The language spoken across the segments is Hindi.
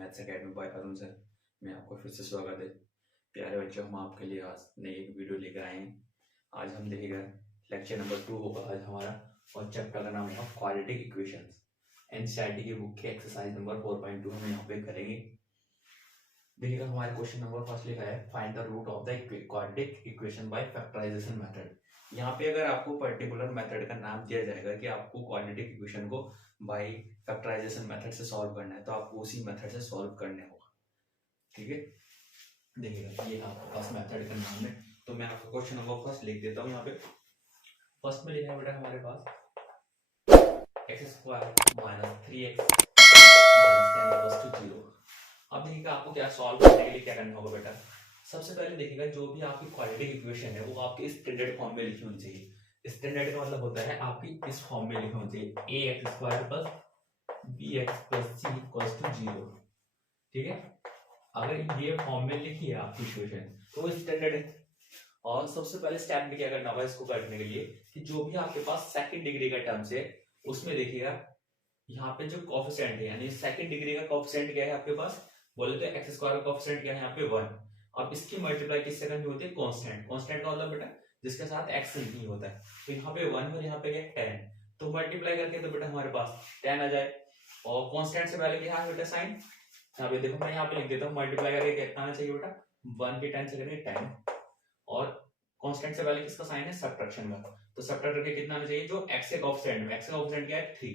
Maths academy by Arun sir में आपको फिर से स्वागत है। प्यारे बच्चों, हम आपके लिए आज नई एक वीडियो लेकर आए हैं। आज हम देखेगा लेक्चर नंबर 2 होगा आज हमारा, और चैप्टर का नाम होगा क्वाड्रेटिक इक्वेशंस। एनसीईआरटी की बुक की एक्सरसाइज नंबर 4.2 हम यहाँ पे करेंगे। देखिएगा हमारे क्वेश्चन नंबर फर्स्ट लिखा है, find the root of the quadratic equation by factorisation method. यहाँ पे अगर आपको पर्टिकुलर मेथड का नाम दिया जाएगा कि आपको क्वाड्रेटिक इक्वेशन को बाय फैक्टराइजेशन मेथड से सॉल्व करना है, तो आपको उसी मेथड से सॉल्व करने होगा। ठीक है, देखिएगा ये आपके पास मेथड का नाम है, तो मैं आपको क्वेश्चन नंबर फर्स्ट लिख देता हूँ। यहाँ पे फर्स्ट में लिखा है बेटा हमारे पास x square minus 3x minus 10 equals to 0। अब देखिएगा आपको क्या सॉल्व करने के लिए क्या करना होगा बेटा। सबसे पहले देखिएगा जो भी आपकी क्वाड्रेटिक इक्वेशन है वो आपके स्टैंडर्ड फॉर्म में लिखी होनी चाहिए। स्टैंडर्ड का मतलब होता है आपकी इस फॉर्म में लिखी होनी चाहिए, a x square plus b x plus c equals to 0। ठीक है, अगर ये फॉर्म में लिखी है आपकी इक्वेशन तो वो स्टैंडर्ड है। और सबसे पहले स्टेप में क्या करना होगा इसको करने के लिए कि जो भी आपके पास सेकंड डिग्री का टर्म्स है उसमें देखिएगा यहाँ पे जो कोफिशिएंट है, यानी सेकंड डिग्री का कोफिशिएंट क्या है आपके पास, बोले तो एक्स स्क्वायर का कोफिशिएंट क्या है यहाँ पे 1। अब इसकी मल्टीप्लाई किससे करनी होती है, कांस्टेंट। कांस्टेंट का मतलब बेटा जिसके साथ एक्स नहीं होता है, तो यहाँ पे 1 और यहाँ पे क्या 10, तो मल्टीप्लाई करके तो बेटा हमारे पास 10 आ जाए। और कांस्टेंट से पहले क्या है बेटा साइन, यहाँ पे देखो मैं यहाँ पे लिख देता हूँ, मल्टीप्लाई करके क्या आना चाहिए बेटा 1 के 10 से करेंगे 10, और कांस्टेंट से पहले किसका साइन है, सब्ट्रैक्शन का, तो सब्ट्रैक्ट करके कितना आना चाहिए जो एक्स के कोफिशिएंट में, एक्स का कोफिशिएंट क्या है 3।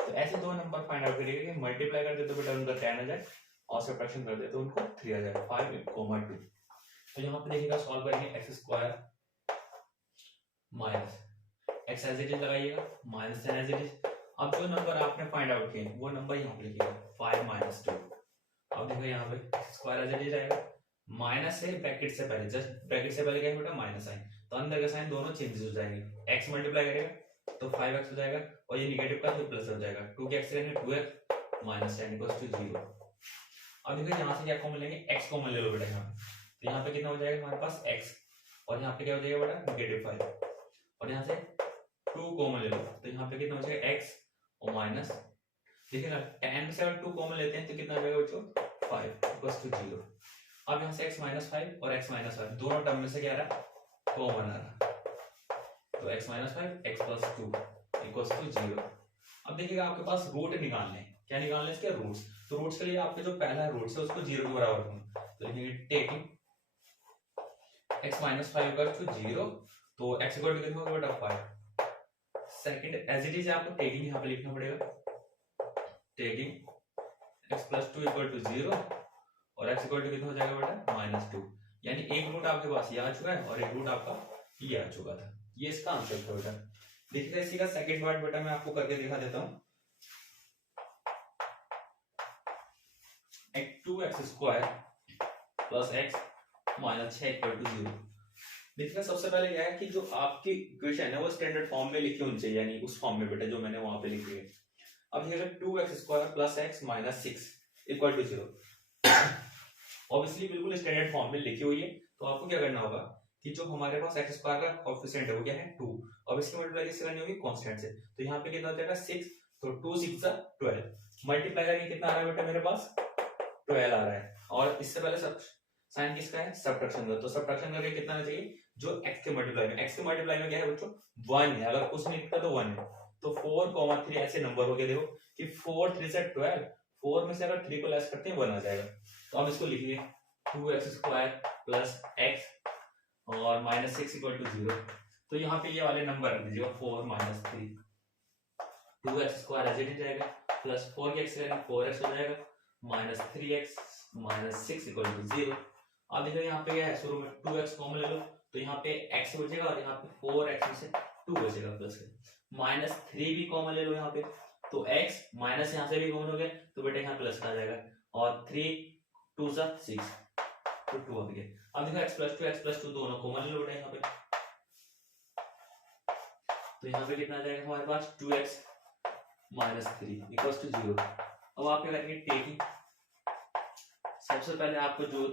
तो ऐसे दो नंबर फाइंड आउट करिएगा कि मल्टीप्लाई कर दे तो बेटा उनका 10 आ जाए और सब्ट्रैक्शन कर दे तो उनको 3 आ जाए, 5, 2। तो यहाँ पे देखिएगा सॉल्व करेंगे x square minus x as it is लगाइएगा माइनस 10 एज इट इज। अब जो नंबर आपने फाइंड आउट किए वो नंबर यहाँ पे लिखिएगा 5 माइनस 2। अब देखो यहाँ पे स्क्वायर एज इट इज आएगा, माइनस है ब्रैकेट से पहले, जस्ट ब्रैकेट से पहले क्या है बेटा माइनस साइन, तो अंदर का साइन दोनों चेंजेस हो जाएंगे। एक्स मल्टीप्लाई करेगा तो 5x हो जाएगा, और ये नेगेटिव का तो प्लस हो जाएगा, 2 के x से 2x माइनस 10 इक्वल्स टू 0। अब देखो यहाँ से क्या कॉमन लेंगे, x कॉमन ले लो बेटा यहाँ पे, तो यहाँ पे कितना हो जाएगा हमारे पास x, और यहाँ पे क्या हो जाएगा बेटा -5, और यहाँ से 2 कॉमन ले लो तो यहाँ पे कितना हो जाएगा x और माइनस, देखिएगा 10 से अगर 2 कॉमन लेते हैं तो कितना हो जाएगा बच्चों 5 इक्वल्स टू 0। अब यहाँ से x माइनस 5 और x माइनस 5 दोनों टर्म में से क्या आ रहा है, कॉमन आ रहा है, तो x minus 5 x plus 2 equals to 0। अब देखिएगा आपके पास रूट निकालने हैं, क्या निकालने इसके रूट्स, तो रूट्स के लिए आपके जो पहला रूट्स है उसको 0 के बराबर रखना, तो लिखेंगे taking x minus 5 equals to 0, तो x इक्वल टू कितना होगा बेटा 5। सेकंड एज इट इज आपको टेकिंग यहाँ पे लिखना पड़ेगा, taking x plus 2 equal to 0 और x इक्वल टू कितना हो जाएगा बेटा -2, यानी एक रूट आपके पास ये आ चुका है और एक रूट आपका ये आ चुका था। ये इसका आंसर था बेटा। देखिएगा इसी का सेकंड पार्ट बेटा मैं आपको करके दिखा देता हूँ। 2x square plus x minus 6 equal to 0। देखिएगा सबसे पहले क्या है कि जो आपकी इक्वेशन है वो स्टैंडर्ड फॉर्म में लिखी होनी चाहिए, यानी उस फॉर्म में बेटा जो मैंने वहां पे लिखी है। अब देखिएगा 2x square plus x minus 6 equal to 0 obviously बिल्कुल स्टैंडर्ड फॉर्म में लिखी हुई है, तो आपको क्या करना होगा कि जो हमारे पास x स्क्वायर का कोएफिशिएंट है वो क्या है 2, अब इसकी मल्टीप्लाई किससे करनी होगी कांस्टेंट से, तो यहाँ पे कितना हो जाएगा 6, तो 2 6 12, मल्टीप्लाई करके कितना आ रहा है बेटा मेरे पास 12 आ रहा है, और इससे पहले सब साइन किसका है सब्ट्रैक्शन का, तो सब्ट्रैक्शन करके कितना आना चाहिए जो x के मल्टीप्लाई में, x के मल्टीप्लाई में क्या है बच्चों 1 है, अगर कुछ नहीं लिखता तो 1 है, तो 4, 3 ऐसे नंबर हो गए। देखो कि 4 3 से 12, 4 में से अगर 3 को लेस करते हैं 1 आ जाएगा, तो अब इसको लिखिए 2x स्क्वायर प्लस x और माइनस 6 इक्वल टू 0, तो यहाँ पे ये वाले नंबर रख दीजिएगा 4 minus 3, 2x square as it is जाएगा प्लस 4 के x करेंगे 4x हो जाएगा minus 3x minus 6 equal to 0। अब देखो यहाँ पे क्या है शुरू में 2x कॉमन ले लो तो यहाँ पे x बचेगा और यहाँ पे 4x में से 2 बचेगा प्लस माइनस 3 भी कॉमन ले लो यहाँ पे, तो x माइनस यहाँ से भी कॉमन हो गया तो बेटा यहाँ प्लस का आ जाएगा, और 3 2 6 तो 2 आ गया। अब देखो x प्लस 2 दोनों कॉमन ले लो बेटा यहाँ पे, तो यहाँ पे कितना आ जाएगा हमारे पास 2x माइनस 3 इक्वल्स टू 0। अब आप क्या करेंगे टेकिंग, सबसे पहले आपको जो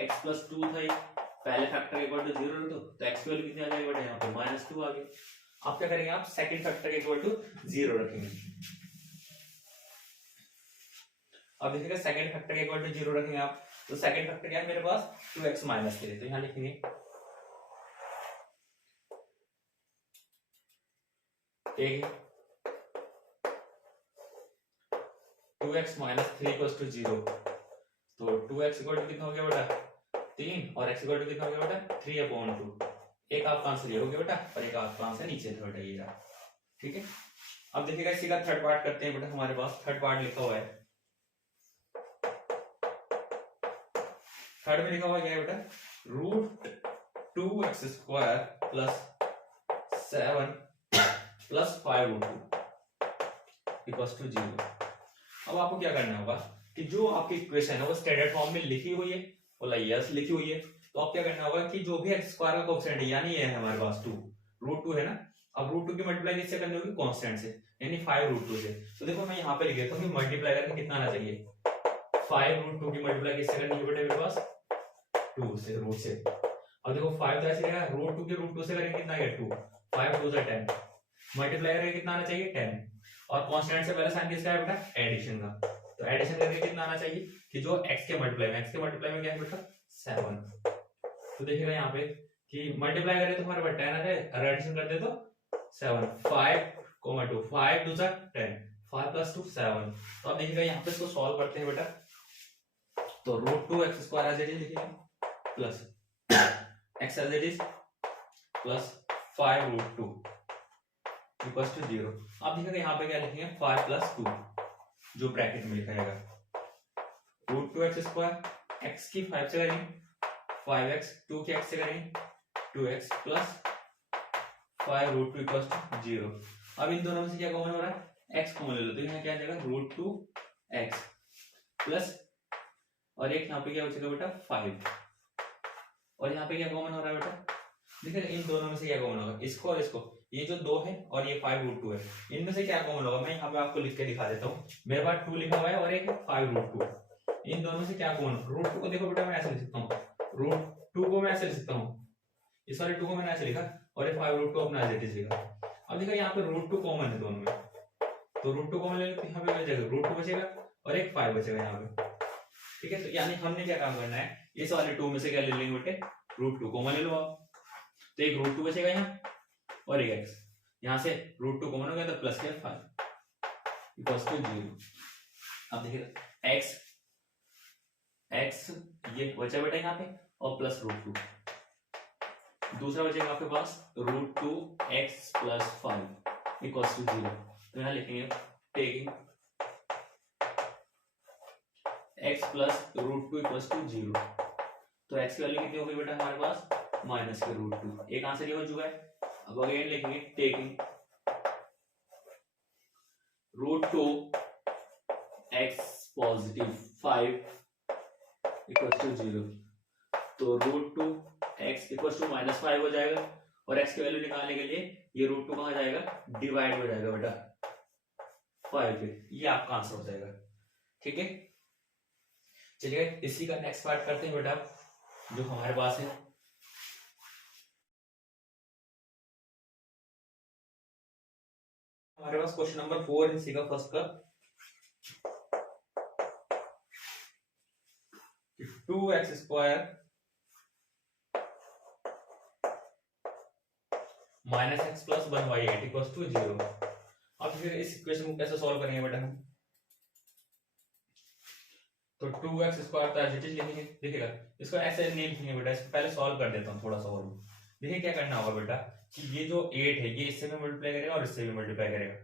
x प्लस 2 था पहले फैक्टर इक्वल टू 0 रख दो, तो x की वैल्यू कितनी आ जाएगी बेटा यहाँ पे -2 आ गई। अब क्या करेंगे आप सेकंड फैक्टर इक्वल टू 0 रखेंगे। अब देखिएगा सेकंड फैक्टर के इक्वल टू 0 रखेंगे आप, तो सेकंड फैक्टर क्या है मेरे पास 2x माइनस 3, तो यहाँ लिखेंगे एक 2x माइनस 3 इक्वल टू 0, तो 2x इक्वल टू कितना हो गया बेटा 3 और x इक्वल टू कितना हो गया बेटा 3/2। एक आपका आंसर ये हो गया बेटा और एक आपका आंसर नीचे था बेटा ये रहा। ठीक है, अब देखिएगा इसी का थर्ड पार्ट करते हैं बेटा। हमारे पास थर्ड पार्ट लिखा हुआ है, थर्ड में लिखा हुआ क्या है बेटा √2x² plus 7 plus 5√2 equals to 0। अब आपको क्या करना होगा कि जो आपकी इक्वेशन है वो स्टैंडर्ड फॉर्म में लिखी हुई है, बोला यस लिखी हुई है, तो आप क्या करना होगा कि जो भी x² का कोएफिशिएंट है, यानी ये है हमारे पास 2 √2 है ना, अब √2 की मल्टीप्लाई किससे करनी होगी कांस्टेंट से, यानी 5√2 से। तो देखो मैं यहाँ पे लिख देता हूँ कि मल्टीप्लाई करके कितना आना चाहिए 5√2 की मल्टीप्लाई किससे करनी है बेटा मेरे पास 2 से, रूट से। अब देखो 5 तो ऐसे रहेगा √2 के √2 से करेंगे कितना आएगा 2, 5 2 से 10, मल्टीप्लाई करेंगे कितना आना चाहिए 10, और कांस्टेंट से पहले साइन किसका है बेटा एडिशन का, तो एडिशन करके कितना आना चाहिए कि जो x के मल्टीप्लाई में क्या है बेटा 7। तो देखिएगा यहाँ पे कि मल्टीप्लाई करें तो हमारे पास 10 आ जाए और एडिशन कर दे तो 7, 5 2 5 2 10, 5 + 2 7। तो अब देखिएगा यहाँ पे इसको सॉल्व करते हैं बेटा, तो √2x² एज इट इज लिखेंगे plus x as it is plus 5√2 equals to 0। अब देखिएगा यहाँ पे क्या लिखेंगे 5 + 2 जो ब्रैकेट में लिखा जाएगा √2x², x की 5 से करेंगे 5x, 2 की x से करेंगे 2x प्लस 5√2 इक्वल्स टू 0। अब इन दोनों में से क्या कॉमन हो रहा है x कॉमन ले लो, तो यहाँ क्या आ जाएगा √2x प्लस, और एक यहाँ पे क्या बचेगा बेटा 5, और यहाँ पे क्या कॉमन हो रहा है बेटा देखिए इन दोनों में से क्या कॉमन होगा इसको और इसको, ये जो 2 है और ये 5√2 है, इनमें से क्या कॉमन होगा मैं यहाँ पे आपको लिख के दिखा देता हूँ। मेरे पास 2 लिखा हुआ है और एक 5√2, इन दोनों से क्या कॉमन, √2 को देखो बेटा मैं ऐसे लिख सकता हूँ, √2 को मैं ऐसे लिख सकता हूँ, इस वाले 2 को मैंने ऐसे लिखा और ये 5√2 अपना एज इट इज लिखा। अब देखो यहाँ पे √2 कॉमन है दोनों में, तो √2 कॉमन ले लो, यहाँ पे बचेगा √2 बचेगा और एक 5 बचेगा यहाँ पे। ठीक है, तो यानी हमने क्या काम करना है इस वाले 2 में से क्या ले लेंगे बेटे √2 कॉमन ले लो आप, तो एक √2 बचेगा यहाँ और एक x, यहाँ से √2 कॉमन हो गया तो प्लस क्या 5 इक्वल्स टू 0। अब देखिए x ये बचा बेटा यहाँ पे और प्लस √2, दूसरा बचेगा आपके पास √2x प्लस 5 इक्वल्स टू 0। तो यहाँ लिखेंगे taking x plus √2 equals to 0, तो x की वैल्यू कितनी हो गई बेटा हमारे पास -√2, एक आंसर ये हो चुका है। अब अगेन लिखेंगे taking √2x positive 5 equals to 0, तो √2x इक्वल्स टू -5 हो जाएगा, और x की वैल्यू निकालने के लिए ये √2 कहाँ जाएगा डिवाइड हो जाएगा बेटा 5 पे, ये आपका आंसर हो जाएगा। ठीक है, चलिए इसी का नेक्स्ट पार्ट करते हैं बेटा जो हमारे पास है। हमारे पास क्वेश्चन नंबर 4 है इसी का फर्स्ट का, 2x² -x + 1y8 equals to 0। अब फिर इस इक्वेशन को कैसे सॉल्व करेंगे बेटा हम, तो 2x² तो एज इट इज लिखेंगे। देखिएगा इसको ऐसे नहीं लिखेंगे बेटा, इसको पहले सॉल्व कर देता हूँ थोड़ा सा और। देखिए क्या करना होगा बेटा कि ये जो 8 है ये इससे भी मल्टीप्लाई करेगा और इससे भी मल्टीप्लाई करेगा।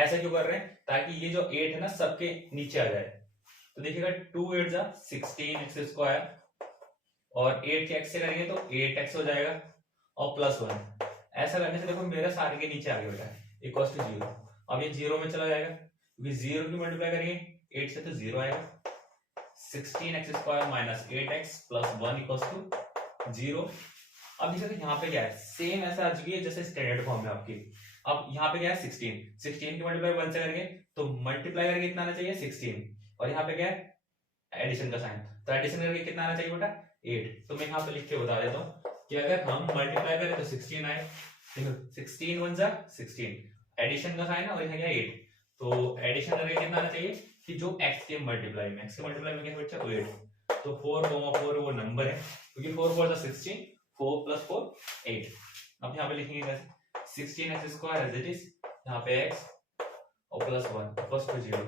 ऐसा क्यों कर रहे हैं ताकि ये जो 8 है ना सबके नीचे आ जाए। तो देखिएगा 2 8 जा 16x² और 8 के x से करेंगे तो 8x हो जाएगा और +1, ऐसा करने से देखो मेरे सारे के नीचे आ गया बेटा इक्वल्स टू 0। अब ये 0 में चला जाएगा क्योंकि 0 की मल्टीप्लाई करेंगे 8 से तो 0 आएगा, 16x² - 8x + 1 इक्वल्स टू 0। अब देखिए यहाँ पे क्या है सेम ऐसा आ चुकी है जैसे स्टैंडर्ड फॉर्म में आपकी। अब यहाँ पे क्या है 16 की मल्टीप्लाई 1 से करेंगे तो मल्टीप्लाई करके कितना आना चाहिए 16, और यहाँ पे क्या है एडिशन का साइन, तो एडिशन करके कितना आना चाहिए बेटा 8। तो मैं यहाँ पे लिख के बता देता हूँ कि अगर हम मल्टीप्लाई करें तो 16 आए, देखो 16 1 जा 16, एडिशन का साइन है और यहाँ क्या 8, तो एडिशन करके कितना आना चाहिए कि जो x के मल्टीप्लाई में क्या बच्चा 8, तो 4, 4 वो नंबर है क्योंकि 4 4 16, 4 + 4 8। अब यहाँ पे लिखेंगे कैसे 16x² एज इट इज, यहाँ पे x और +1 इक्वल्स टू 0।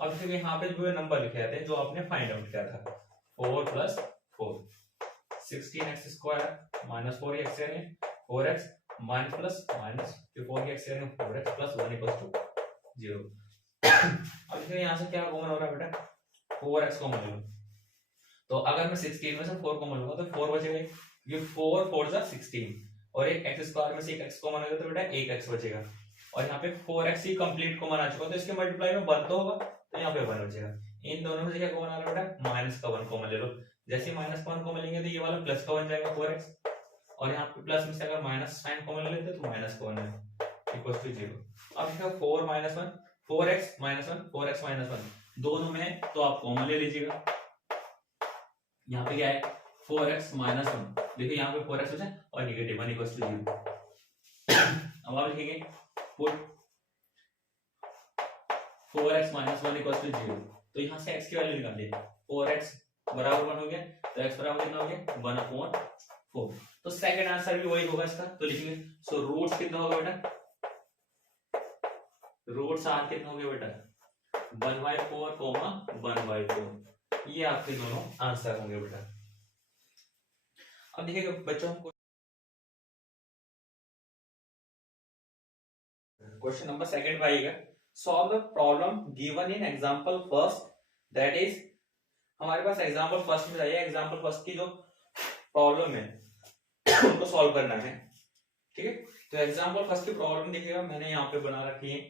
अब देखिए यहाँ पे जो नंबर लिखे जाते हैं जो आपने फाइंड आउट किया था 4 + 4 16x² -4x है 4x माइनस प्लस माइनस फिर 4x है 4x + 1 इक्वल्स टू 0। अब देखिए यहाँ से क्या कॉमन हो रहा है बेटा 4x कॉमन लो, तो अगर मैं 16 में से 4 कॉमन लूंगा तो 4 बचेगा, ये 4 4 जा 16 और एक x² में से एक x कॉमन आएगा तो बेटा एक x बचेगा, और यहाँ पे 4x ही कंप्लीट कॉमन आ चुका तो इसके मल्टीप्लाई में 1 तो होगा तो यहाँ पे 1 बचेगा। इन दोनों में से क्या कॉमन आ रहा है बेटा माइनस का 1 कॉमन ले लो, जैसे -1 कॉमन लेंगे तो ये वाला प्लस का बन जाएगा 4x, और यहाँ पे प्लस में से अगर माइनस साइन कॉमन ले लेते तो माइनस का 1 है इक्वल्स टू 0। अब देखो 4 - 1 4x - 1 4x - 1 दोनों में तो आप कॉमन ले लीजिएगा, यहाँ पे क्या है 4x - 1 देखिए यहाँ पे 4x बचा और नेगेटिव 1 इक्वल्स टू 0। अब आप लिखेंगे पुट 4x - 1 इक्वल्स टू 0, तो यहाँ से x की वैल्यू निकालिए 4x बराबर 1 हो गया तो x बराबर कितना हो गया 1/4। तो सेकंड आंसर भी वही होगा इसका, तो लिखेंगे सो रूट्स कितना होगा बेटा रूट्स आर कितना हो गया बेटा 1/4, 1/4, ये आपके दोनों आंसर होंगे बेटा। अब देखिएगा बच्चों क्वेश्चन नंबर सेकंड पे आइएगा, solve the problem given in example first, that is हमारे पास एग्जांपल फर्स्ट में चाहिए, एग्जांपल फर्स्ट की जो प्रॉब्लम है उनको सॉल्व करना है, ठीक है। तो एग्जांपल फर्स्ट की प्रॉब्लम देखिएगा मैंने यहाँ पे बना रखी है,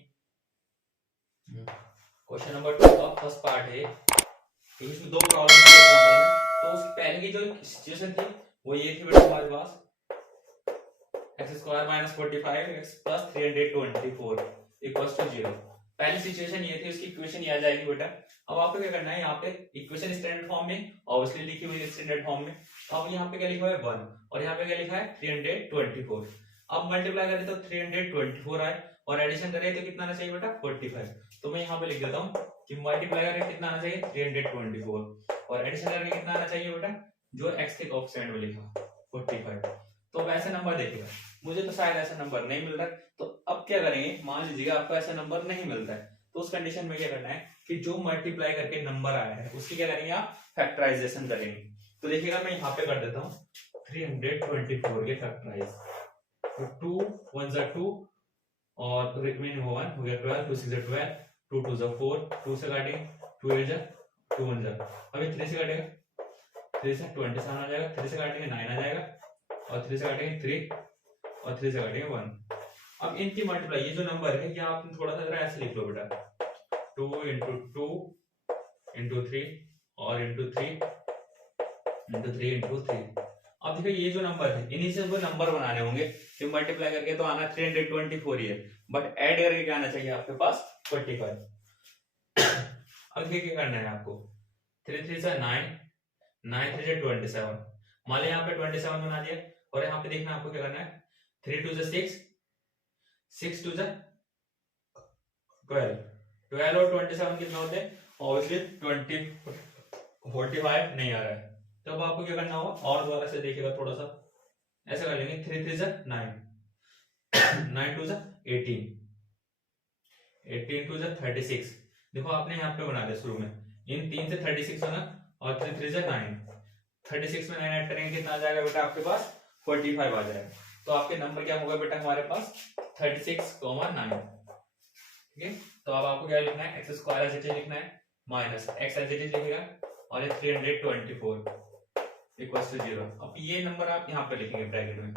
क्वेश्चन नंबर 2 का फर्स्ट पार्ट है, इसमें दो प्रॉब्लम है एग्जांपल में। तो उसकी पहले की जो सिचुएशन थी वो ये थी बेटा हमारे पास x² - 45 x + 324 इक्वल्स टू 0। पहली सिचुएशन ये थी, उसकी इक्वेशन ये आ जाएगी बेटा। अब आपको क्या करना है यहाँ पे इक्वेशन स्टैंडर्ड फॉर्म में ऑब्वियसली लिखी हुई है स्टैंडर्ड फॉर्म में, तो अब यहाँ पे क्या लिखा है 1 और यहाँ पे क्या लिखा है 324। अब मल्टीप्लाई करें तो 324 आए और एडिशन करें तो कितना आना चाहिए बेटा 45। तो मैं यहाँ पे लिख देता हूँ कि मल्टीप्लाई करके कितना आना चाहिए 324 और एडिशन करके कितना आना चाहिए बेटा जो x के कोएफिशिएंट में लिखा 45। तो वैसे नंबर देखिएगा, मुझे तो शायद ऐसा नंबर नहीं मिल रहा है, तो अब क्या करेंगे मान लीजिएगा आपको ऐसा नंबर नहीं मिलता है तो उस कंडीशन में क्या करना है कि जो मल्टीप्लाई करके नंबर आया है उसकी क्या करेंगे आप फैक्टराइजेशन करेंगे। तो देखिएगा मैं यहाँ पे कर देता हूँ 324 के फैक्टराइज, तो 2 1 * 2 और रिमेनिंग 1 हो गया 12, 2 6 12, 2 2 4, 2 से काटेंगे 2 8 2 1 अभी 3 से काटेगा 3 से 27 आ जाएगा, 3 से काटेंगे 9 आ जाएगा और 3 से काटेंगे 3 और 3 से काटेंगे 1। अब इनकी मल्टीप्लाई ये जो नंबर है ये आप थोड़ा सा जरा ऐसे लिख लो बेटा 2 * 2 * 3 और * 3 * 3 * 3। अब देखिए ये जो नंबर है इन्हीं से वो नंबर बनाने होंगे कि मल्टीप्लाई करके तो आना 324 ही है, बट ऐड करके क्या आना चाहिए आपके पास 45। अब देखिए क्या करना है आपको 3 3 से 9 9 3 से 27, मान लिया यहाँ पे 27 बना दिया और यहाँ पे देखना आपको क्या करना है 3 2 से 6 6 2 से 12 12 और 27 कितना होते हैं ऑब्वियसली 20 45 नहीं आ रहा है, तो अब आपको क्या करना होगा और दोबारा से देखिएगा थोड़ा सा ऐसा कर लेंगे 3 3 से 9 9 2 से 18 18 2 से 36। देखो आपने यहाँ पे बना दिया शुरू में इन 3 से 36 होना और 3 3 से 9 36 में 9 ऐड करेंगे कितना आ जाएगा बेटा आपके पास 45 आ जाएगा। तो आपके नंबर क्या होगा बेटा हमारे पास 36, 9, ठीक है। तो अब आपको क्या लिखना है x² एज इट इज लिखना है minus x as it is लिखेगा और ये 324 इक्वल्स टू 0। अब ये नंबर आप यहाँ पे लिखेंगे ब्रैकेट में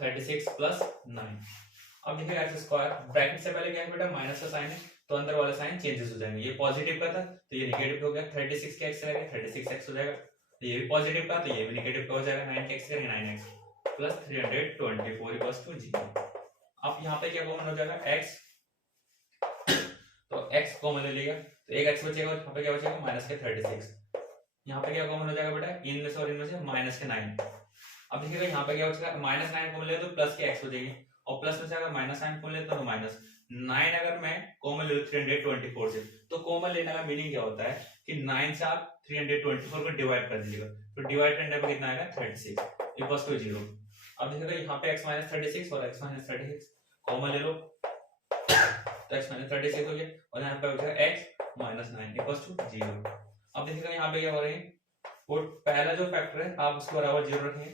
36 + 9। अब देखिए x² ब्रैकेट से पहले क्या है बेटा माइनस का साइन है तो अंदर वाला साइन चेंजेस हो जाएंगे, ये पॉजिटिव का था तो ये नेगेटिव हो गया 36 के x रहेगा 36x हो जाएगा, तो ये भी पॉजिटिव का तो ये भी नेगेटिव का हो जाएगा 9x करेंगे 9x + 324 इक्वल्स टू 0। अब यहाँ पे क्या कॉमन हो जाएगा x, तो x कॉमन ले लेगा तो एक x बचेगा और यहाँ पे क्या बचेगा माइनस के 36, यहाँ पे क्या कॉमन हो जाएगा बेटा इनमें से और इनमें से माइनस के 9। अब देखिएगा यहाँ पे क्या बचेगा -9 कॉमन ले तो प्लस के x हो जाएगी और प्लस में से अगर -9 कॉमन ले तो -9 अगर मैं कॉमन ले लूं 324 से तो कॉमन लेने का मीनिंग क्या होता है कि 9 से आप 324 को डिवाइड कर दीजिएगा, तो डिवाइड करने पर कितना आएगा 36 इक्वल्स टू 0। अब देखिएगा यहाँ पे x माइनस 36 और x माइनस 36 कॉमन ले लो, तो x माइनस 36 हो गया और यहाँ पे बचेगा x माइनस 9 इक्वल्स टू 0। अब देखिएगा यहाँ पे क्या हो रहे हैं, वो पहला जो फैक्टर है आप उसको बराबर 0 रखेंगे,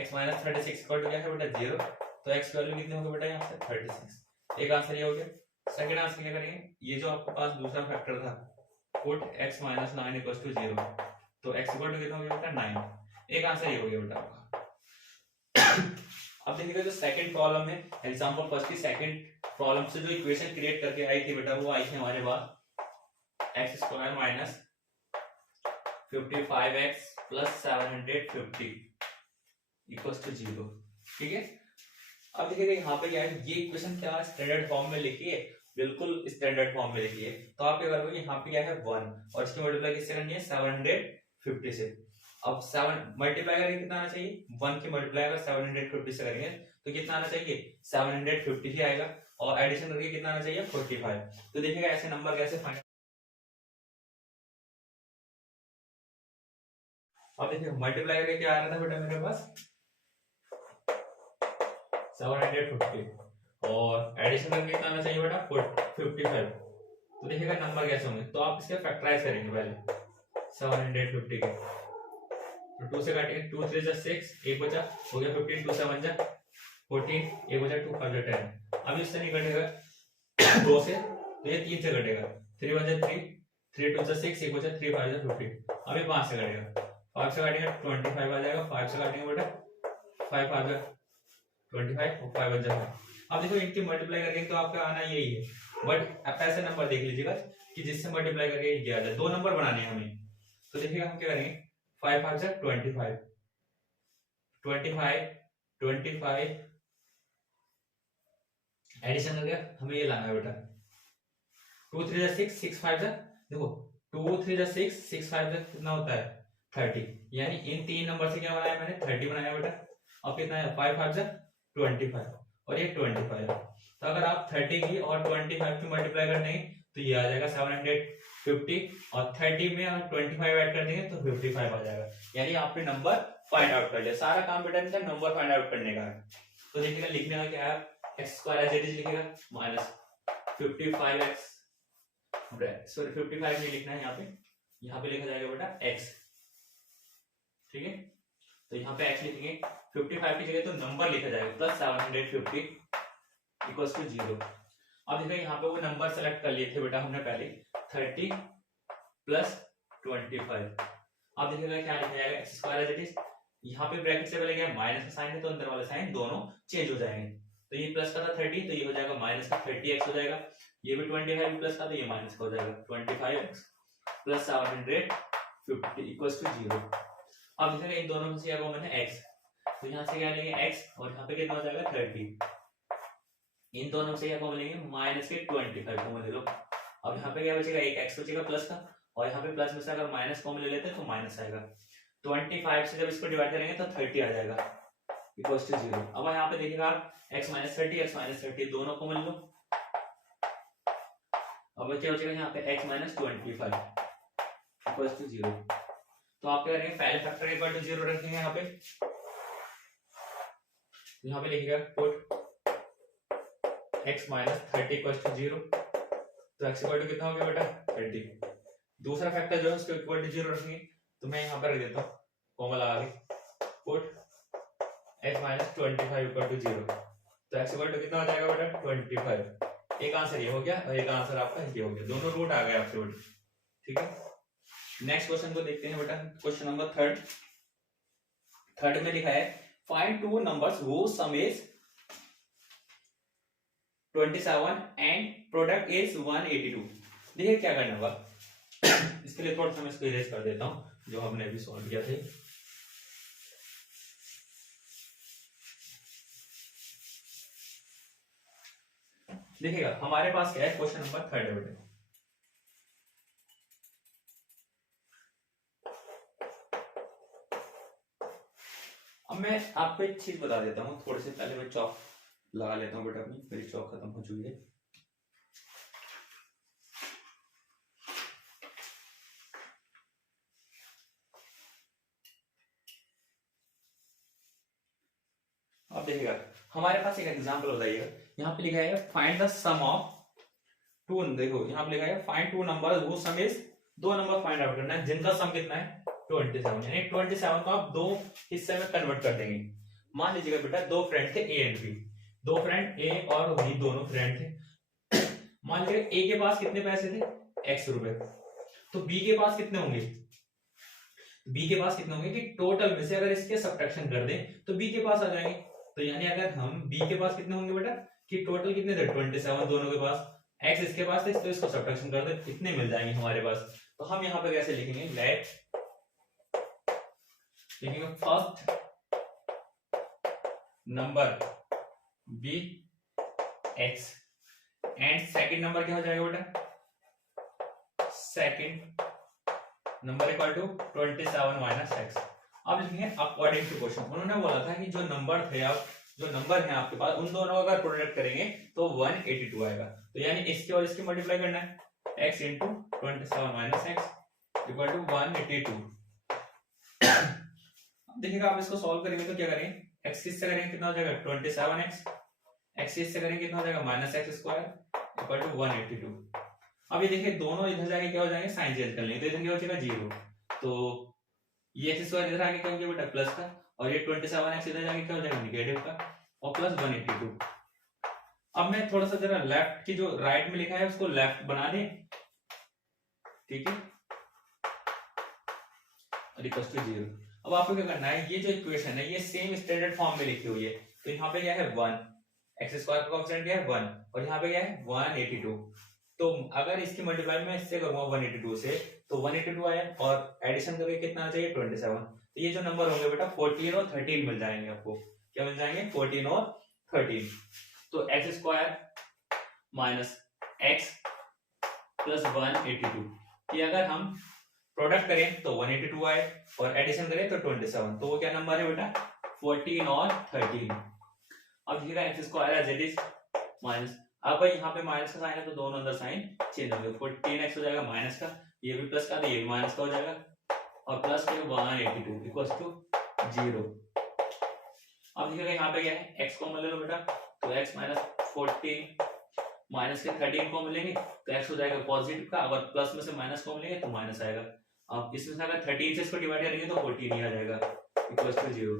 x माइनस 36 इक्वल टू क्या है बेटा 0, तो x की वैल्यू कितनी होगी बेटा यहाँ से 36। एक आंसर ये हो गया। सेकंड आंसर क्या करेंगे, ये जो आपके पास दूसरा फैक्टर था put x minus 9 equal to 0, तो x इक्वल टू कितना हो गया बेटा 9। एक आंसर ये हो गया बेटा आपका। अब देखिएगा जो सेकंड प्रॉब्लम है एग्जांपल फर्स्ट की सेकंड प्रॉब्लम से जो इक्वेशन क्रिएट करके आई थी बेटा, वो आई थी हमारे पास x square minus 55x plus 750 equals to 0। ठीक है, अब देखिएगा यहाँ पे क्या है, ये इक्वेशन क्या स्टैंडर्ड फॉर्म में लिखी है, बिल्कुल स्टैंडर्ड फॉर्म में लिखी है। तो आप क्या करोगे, यहाँ पे क्या है 1 और इसकी मल्टीप्लाई किससे करनी है 750 से। अब 7 मल्टीप्लाई करके कितना आना चाहिए, 1 की मल्टीप्लाई अगर 750 से करेंगे तो कितना आना चाहिए 750 ही आएगा, और एडिशन करके कितना आना चाहिए 45। तो देखिएगा ऐसे नंबर कैसे फाइंड, अब देखिए मल्टीप्लाई करके क्या आ रहा था बेटा मेरे पास 750 और एडिशन करके कितना आना चाहिए बेटा 55। तो देखिएगा नंबर कैसे होंगे, तो आप इसके फैक्टराइज करेंगे पहले 750 के, तो 2 से काटेंगे, 2 3 जा 6 एक बचा हो गया 15, 2 7 जा 14 एक बचा 2 5 जा 10। अब इससे नहीं कटेगा 2 से, तो ये 3 से कटेगा, 3 1 जा 3 3 2 जा 6 एक बचा 3 5 जा 15। अब ये 5 से कटेगा, 5 से काटेंगे 25 आ जाएगा, 5 से काटेंगे बेटा 5 5 जा 25 और 5 बच जाएगा। अब देखो इनकी मल्टीप्लाई करेंगे तो आपका आना यही है, बट आप ऐसे नंबर देख लीजिएगा कि जिससे मल्टीप्लाई करके ये आ जाए। दो नंबर बनाने हैं हमें, तो देखिएगा हम क्या करेंगे 5 5 जा 25 25 25 एडिशन करके हमें ये लाना है बेटा 2 3 जा 6 6 5 जा, देखो 2 3 जा 6 6 5 जा कितना होता है 30, यानी इन तीन नंबर से क्या बनाया मैंने 30 बनाया बेटा। अब कितना है 5 5 जा 25 और ये 25। तो अगर आप 30 की और 25 की मल्टीप्लाई कर देंगे तो ये आ जाएगा 750 और 30 में और 25 ऐड कर देंगे तो 55 आ जाएगा, यानी आपने नंबर फाइंड आउट कर लिया। सारा काम बेटा इनका नंबर फाइंड आउट करने का है। तो देखिएगा लिखने का क्या है, x square as it is लिखेगा माइनस 55x, सॉरी 55 नहीं लिखना है यहाँ पे लिखा जाएगा बेटा x। ठीक है, तो यहाँ पे x लिखेंगे 55 की जगह तो नंबर लिखा जाएगा प्लस 750 इक्वल्स टू 0। अब देखिए यहाँ पे वो नंबर सेलेक्ट कर लिए थे बेटा हमने पहले 30 प्लस 25। अब देखिएगा क्या लिखा जाएगा x square as it is, यहाँ पे ब्रैकेट से पहले क्या माइनस का साइन है तो अंदर वाला साइन दोनों चेंज हो जाएंगे। तो ये प्लस का था 30 तो ये हो जाएगा माइनस का 30x हो जाएगा, ये भी 25 प्लस का तो ये माइनस का हो जाएगा 25x प्लस 750 इक्वल्स टू 0। अब देखिएगा इन दोनों में से क्या कॉमन है x, तो यहाँ से क्या लेंगे x और यहाँ पे कितना हो जाएगा 30। इन दोनों से क्या कॉमन लेंगे माइनस के 25 कॉमन ले लो। अब यहाँ पे क्या बचेगा एक x बचेगा प्लस का, और यहाँ पे प्लस में से अगर माइनस कॉमन ले लेते हैं तो माइनस आएगा। 25 से जब इसको डिवाइड करेंगे तो 30 आ जाएगा इक्वल्स टू 0। अब यहाँ पे देखिएगा आप x माइनस 30 दोनों कॉमन लो। अब क्या बचेगा यहाँ पे x माइनस 25 इक्वल्स टू 0। तो आप क्या करेंगे पहले फैक्टर इक्वल टू 0 रखेंगे यहाँ पे लिखिएगा put x minus 30 equal to 0, तो x इक्वल टू कितना हो गया बेटा 30। दूसरा फैक्टर जो है उसको इक्वल टू 0 रखेंगे, तो मैं यहाँ पर रख देता हूँ कॉमा लगा के put x minus 25 equal to 0, तो x इक्वल टू कितना हो जाएगा बेटा 25। एक आंसर ये हो गया और एक आंसर आपका ये हो गया, दोनों रूट आ गए आपके बेटा। ठीक है, नेक्स्ट क्वेश्चन को देखते हैं बेटा, क्वेश्चन नंबर थर्ड में लिखा है find two numbers whose sum is 27 and product is 182। देखिए क्या करना होगा इसके लिए थोड़ा सा मैं इसको इरेज कर देता हूं जो हमने अभी सॉल्व किया था। देखिएगा हमारे पास क्या है क्वेश्चन नंबर 3 है बेटा। अब मैं आपको एक चीज बता देता हूँ, थोड़े से पहले मैं चौक लगा लेता हूँ बेटा, अपनी मेरी चौक खत्म हो चुकी है। देखिएगा हमारे पास एक एग्जांपल बताइएगा, यहाँ पे लिखा है find the sum of two, देखो यहाँ पे लिखा है find two numbers who sum is, दो नंबर फाइंड आउट करना है जिनका सम कितना है 27, यानी 27 को आप दो हिस्से में कन्वर्ट कर देंगे। मान लीजिएगा बेटा दो फ्रेंड थे ए एंड बी, दो फ्रेंड ए और बी दोनों फ्रेंड थे। मान लीजिए ए के पास कितने पैसे थे x रुपए, तो बी के पास कितने होंगे, बी के पास कितने होंगे कि टोटल में से अगर इसके सब्ट्रैक्शन कर दें तो बी के पास आ जाएंगे। तो यानी अगर हम बी के पास कितने होंगे बेटा कि टोटल कितने थे 27 दोनों के पास, x इसके पास थे तो इसको सब्ट्रैक्शन कर दे कितने मिल जाएंगे हमारे पास। तो हम यहाँ पे कैसे लिखेंगे, लेट लिखेंगे first number be x and second number क्या हो जाएगा बेटा, second number equal to 27 minus x. अब लिखेंगे अकॉर्डिंग टू क्वेश्चन, उन्होंने बोला था कि जो नंबर थे आप, जो नंबर है आपके पास उन दोनों अगर प्रोडक्ट करेंगे तो 182 आएगा। तो यानी इसके और इसके मल्टीप्लाई करना है, x into 27 minus x equal to 182। अब देखिएगा आप इसको सॉल्व करेंगे तो क्या करेंगे, x किससे करेंगे कितना हो जाएगा 27x, x किससे करेंगे कितना हो जाएगा minus x square equal to 182। अब ये देखिए दोनों इधर जाके क्या हो जाएंगे, साइन चेंज कर लेंगे तो इधर क्या हो जाएगा 0, तो ये एक्स स्क्वायर इधर आके क्या हो जाएगा बेटा प्लस का, और ये 27x इधर जाके क्या हो जाएगा नेगेटिव का, और प्लस 182। अब मैं थोड़ा सा जरा लेफ्ट की जो राइट में लिखा है उसको लेफ्ट बना दें, ठीक है, और इक्वल टू 0। अब आपको क्या करना है, ये जो इक्वेशन है ये सेम स्टैंडर्ड फॉर्म में लिखी हुई है, तो यहाँ पे क्या है 1, एक्स स्क्वायर का कोएफिशिएंट क्या है 1, और यहाँ पे क्या है 182। तो अगर इसकी मल्टीप्लाई मैं इससे करूंगा 182 से, तो 182 आया और एडिशन करके कितना आ जाएगा 27। तो ये जो नंबर होंगे बेटा 14 और 13 मिल जाएंगे आपको, क्या मिल जाएंगे 14 और 13। तो x square minus x plus 182, ये अगर हम प्रोडक्ट करें तो 182 आए और एडिशन करें तो 27, तो वो क्या नंबर है बेटा 14 और 13। अब देखिएगा x square as it is minus, अब भाई यहाँ पे माइनस का साइन है तो दोनों अंदर साइन चेंज होंगे, 14x हो जाएगा माइनस का, ये भी प्लस का तो ये भी माइनस का हो जाएगा, और प्लस के 182 इक्वल्स टू 0। अब देखिएगा यहाँ पे क्या है x कॉमन ले लो बेटा, तो x माइनस 14 माइनस के 13 कॉमन लेंगे तो x हो जाएगा पॉजिटिव का, अगर प्लस में से माइनस कॉमन लेंगे तो माइनस आएगा। अब इसमें से अगर 13 से इसको डिवाइड करेंगे तो 14 ही आ जाएगा इक्वल्स टू 0।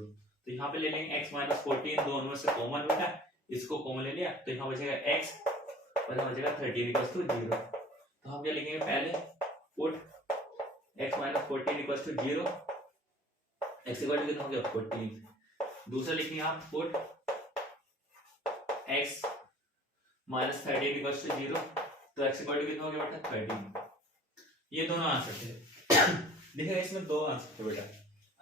तो यहाँ पे ले लेंगे x माइनस 14, दोनों में से कॉमन बेटा, इसको कॉमन ले लिया तो यहाँ बचेगा x और यहाँ बचेगा 13 इक्वल्स टू 0। तो हम क्या लिखेंगे, पहले put x minus 14 equals to 0, x equal to कितना हो गया 14। दूसरा लिखेंगे आप put x minus 13 equals to 0, तो x इक्वल टू कितना हो गया बेटा 13। ये दोनों आंसर थे। देखिए इसमें दो आंसर थे बेटा,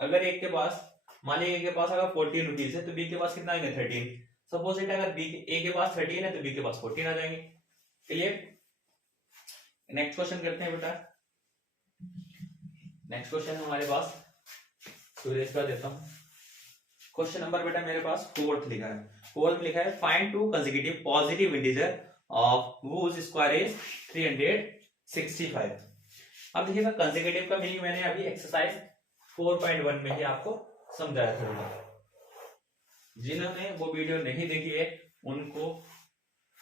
अगर एक के पास मान लीजिए ए के पास अगर 14 रुपीज है तो बी के पास कितना आएगा 13। सपोज इट अगर बी ए के पास 13 है तो बी के पास 14 आ जाएंगे। क्लियर। नेक्स्ट क्वेश्चन करते हैं बेटा। नेक्स्ट क्वेश्चन हमारे पास सुरेश का देता हूं। क्वेश्चन नंबर बेटा मेरे पास फोर्थ लिखा है, फोर्थ लिखा है find to consecutive positive integer of whose square is 365। अब देखिएगा कंसेक्यूटिव का मीनिंग मैंने अभी एक्सरसाइज 4.1 में ही आपको समझाया था। जिन्होंने वो वीडियो नहीं देखी है उनको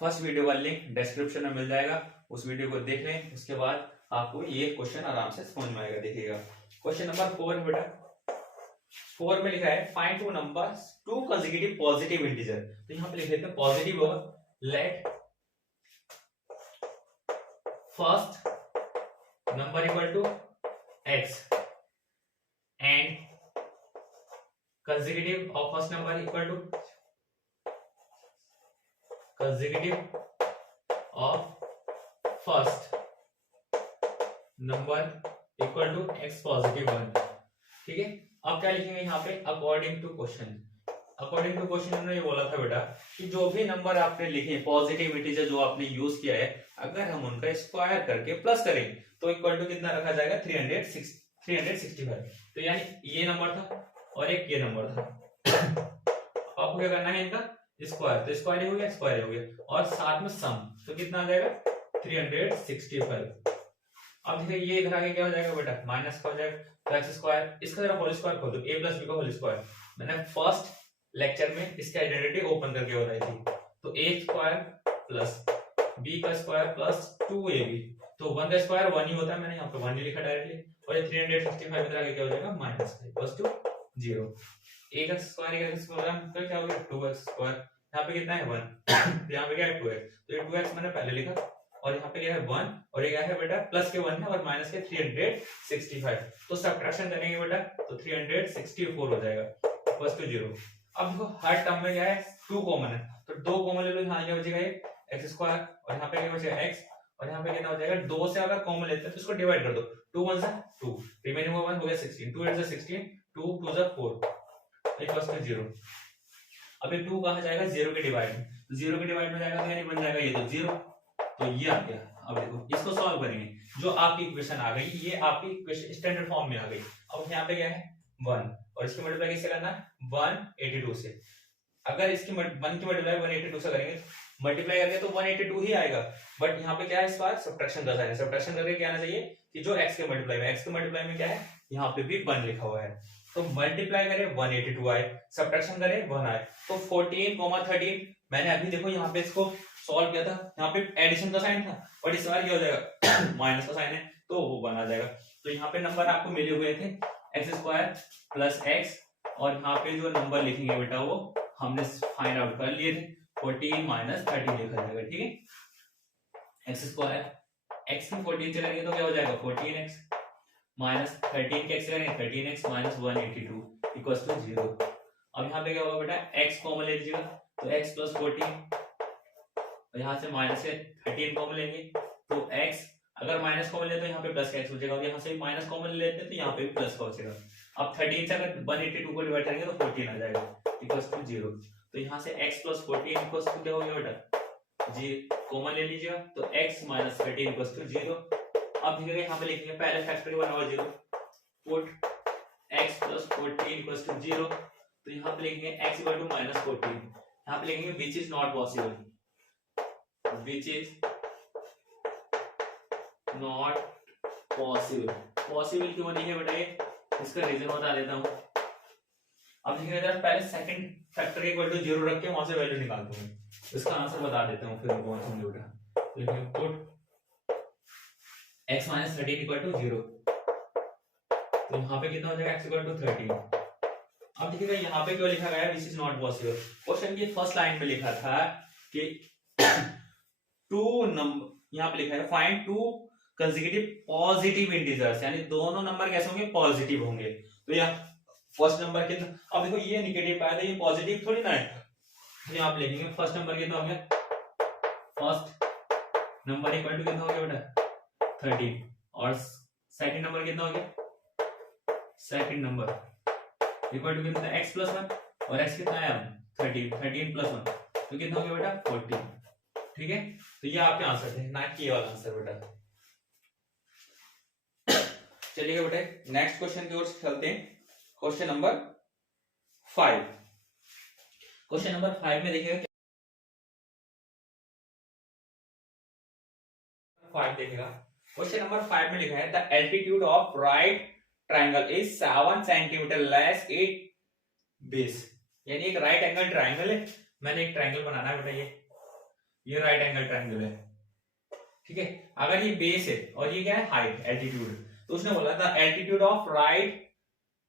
फर्स्ट वीडियो का लिंक डिस्क्रिप्शन में मिल जाएगा, उस वीडियो को देख लें, उसके बाद आपको ये क्वेश्चन आराम से समझ में आएगा। देखिएगा क्वेश्चन नंबर 4 है बेटा, 4 में लिखा है find two numbers two consecutive positive integer. तो यहाँ पे लिख लेते हैं पॉजिटिव होगा, let first number equal to x and consecutive of first number equal to consecutive of first number equal to x positive 1। ठीक है। अब क्या लिखेंगे यहाँ पे according to question. According to question उन्होंने ये बोला था बेटा कि जो भी नंबर आपने लिखे पॉजिटिव इंटीजर जो आपने यूज किया है, अगर हम उनका स्क्वायर करके प्लस करें तो इक्वल टू कितना रखा जाएगा 365। तो यानी ये नंबर था और एक ये नंबर था। आपको क्या करना है इनका स्क्वायर, तो स्क्वायर हो गया, स्क्वायर हो गया, और साथ में सम, तो कितना आ जाएगा 365। अब देखिए ये इधर आगे क्या हो जाएगा बेटा माइनस का हो जाएगा, तो एक्स स्क्वायर, इसका जरा होल स्क्वायर खोल दो, a प्लस बी का होल स्क्वायर। मैंने फर्स्ट लेक्चर में इसकी आइडेंटिटी ओपन करके बताई थी। तो ए स्क्वायर प्लस बी का स्क्वायर प्लस 2ab, तो 1 का स्क्वायर 1 ही होता है, मैंने यहाँ पे 1 ही लिखा डायरेक्टली, और ये 365 इधर आगे क्या हो जाएगा माइनस इक्वल्स टू 0। a का स्क्वायर तो क्या हो गया 2x स्क्वायर, यहाँ पे कितना है 1 तो यहाँ पे क्या है 2x, तो ये 2x मैंने पहले लिखा, और यहाँ पे क्या है 1, और ये क्या है बेटा प्लस के 1 है और माइनस के 365, तो सब्ट्रैक्शन करेंगे बेटा तो 364 हो जाएगा इक्वल्स टू 0। अब देखो हर टर्म में क्या है 2 कॉमन है, तो 2 कॉमन ले लो, यहाँ क्या बचेगा एक x स्क्वायर, और यहाँ पे क्या बचेगा x, और यहाँ पे कितना हो जाएगा 2 से अगर कॉमन लेते हैं तो इसको डिवाइड कर दो, 2 1 सा 2, रिमेनिंग 1 हो गया 16, 2 8 16, 2 2 सा 4 इक्वल्स टू 0। अब ये 2 कहाँ जाएगा 0 के डिवाइड में, तो 0 के डिवाइड में जाएगा तो यानी बन जाएगा ये तो 0, तो ये आ गया। अब देखो इसको सॉल्व करेंगे, जो आपकी इक्वेशन आ गई ये आपकी इक्वेशन स्टैंडर्ड फॉर्म में आ गई। अब यहाँ पे क्या है 1, और इसकी मल्टीप्लाई किससे करना है 182 से, अगर इसकी 1 की मल्टीप्लाई 182 से करेंगे, मल्टीप्लाई करेंगे तो 182 ही आएगा, बट यहाँ पे क्या है इस बार सब्ट्रैक्शन का साइन है, सब्ट्रैक्शन करके क्या आना चाहिए कि जो x के मल्टीप्लाई में क्या है यहाँ पे भी 1 लिखा हुआ है, तो मल्टीप्लाई करें 182 आए, सब्ट्रैक्शन करें 1 आए, तो 14, 13 मैंने अभी देखो यहाँ पे इसको सॉल्व किया था, यहाँ पे एडिशन का साइन था, और इस बार क्या हो जाएगा माइनस का साइन है तो वो 1 आ जाएगा। तो यहाँ पे नंबर आपको मिले हुए थे एक्स स्क्वायर प्लस एक्स, और यहाँ पे जो नंबर लिखेंगे बेटा वो हमने फाइंड आउट कर लिए थे 14 माइनस 13 लिखा जाएगा, ठीक है। एक्स स्क्वायर एक्स में 14 से करेंगे तो क्या हो जाएगा 14x माइनस 13 के x से करेंगे 13x माइनस 182 इक्वल्स टू 0। अब यहाँ पे क्या होगा बेटा x कॉमन ले लीजिएगा, तो x प्लस 14, और यहाँ से माइनस से 13 कॉमन लेंगे तो x, अगर माइनस कॉमन लेते तो यहाँ पे प्लस का x बचेगा, और यहाँ से माइनस कॉमन लेते हैं तो यहाँ पे भी प्लस का बचेगा। अब 13 से अगर 182 को डिवाइड करेंगे तो 14 आ जाएगा इक्वल्स टू 0, तो यहाँ से x प्लस 14 इक्वल्स टू क्या हो गया बेटा जी कॉमन ले लीजिएगा, तो x माइनस 13 इक्वल्स टू 0। अब देखिए यहाँ पे लिखेंगे पहले फैक्टर बना हुआ 0, put x plus 14 equals to 0, तो यहाँ पे लिखेंगे x इक्वल टू माइनस 14, यहाँ पे लिखेंगे which is not possible, which is not possible, possible क्यों नहीं है बेटा ये, इसका रीजन बता देता हूं। अब देखिए इधर पहले सेकंड फैक्टर के इक्वल टू 0 रख के वहां से वैल्यू निकाल दूंगा, इसका आंसर बता देता हूं फिर कौन सा बेटा, देखिए put x minus 13 equal to 0, तो यहाँ पे कितना हो जाएगा x इक्वल टू 13। अब देखिएगा यहाँ पे क्यों लिखा गया है which is not possible, question की फर्स्ट लाइन में लिखा था कि टू नंबर, यहाँ पे लिखा है find to consecutive positive integers, यानी दोनों नंबर कैसे होंगे पॉजिटिव होंगे, तो यहाँ फर्स्ट नंबर कितना, अब देखो ये नेगेटिव पाया था ये पॉजिटिव थोड़ी ना है, तो यहाँ पे लिखेंगे फर्स्ट नंबर कितना हो गया, फर्स्ट नंबर इक्वल टू कितना हो गया बेटा 13, और सेकंड नंबर कितना हो गया, सेकंड नंबर इक्वल टू कितना x प्लस 1, और x कितना है 13 प्लस 1 तो कितना हो गया बेटा 14, ठीक है। तो ये आपके आंसर थे, ना कि ये वाला आंसर बेटा। चलिए बेटा नेक्स्ट क्वेश्चन की ओर चलते हैं, क्वेश्चन नंबर 5। क्वेश्चन नंबर 5 में देखिएगा 5 देखेगा, क्वेश्चन नंबर 5 में लिखा है the altitude of right triangle is 7 centimetre less it base, यानी एक राइट एंगल ट्रायंगल है, मैंने एक ट्रायंगल बनाना है बेटा, ये राइट एंगल ट्रायंगल है, ठीक है। अगर ये बेस है और ये क्या है हाइट एल्टीट्यूड, तो उसने बोला था altitude of right